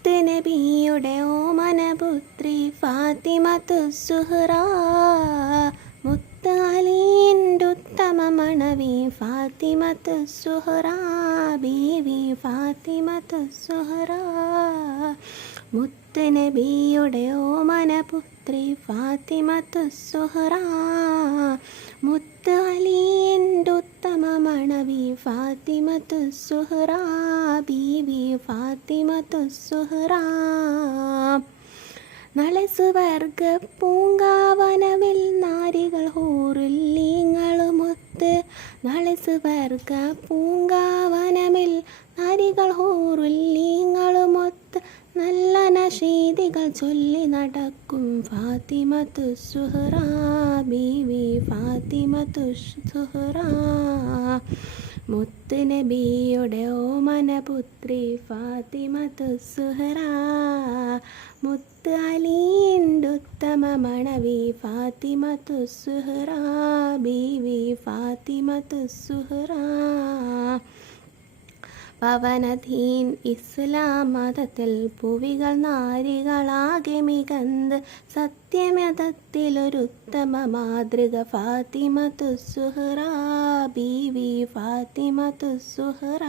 മുത്ത് നബിയുടെ ഓമനപുത്രി ഫാത്തിമത്തു സുഹറ. മുത്ത് അലീന്റെ മണവി ഫാത്തിമത്തു സുഹറ. ബീവി ഫാത്തിമത്തു സുഹറ. മുത്ത് നബിയുടെ ഓമനപുത്രി ഫാത്തിമത്തു സുഹറ. മുത്ത് ഉത്തമ മണവി ഫാത്തിമത്തു സുഹറ ബീവി ഫാത്തിമത്തു സുഹറാ. നളസുവർഗ സുവർഗ പൂങ്കാവനവിൽ നാരികൾ ഹൂറുല്ലീങ്ങളുമൊത്ത് നളസുവർഗ സുവർഗ പൂങ്കാവനമിൽ നാരികൾ ഹൂറുല്ലീങ്ങളുമൊത്ത് നല്ല നശീതികൾ ചൊല്ലി നടക്കും ഫാത്തിമത്തു ബി ബീവി ഫാത്തിമത്തു സുഹറ. മുത്ത് നബിയുടെ ഓമനപുത്രി ഫാത്തിമത്തു സുഹറ മുത്ത് അലീൻ്റെ ഉത്തമ മണവി ഫാത്തിമത്തു സുഹറ ബീവി ഫാത്തിമത്തു സുഹറ പവനധീൻ ഇസ്ലാം മതത്തിൽ പുവികൾ നാരികളാകെ മികന്ത് സത്യമതത്തിലൊരുത്തമ മാതൃക. ഫാത്തിമത്തു ബി ബീവി ഫാത്തിമ സുഹറ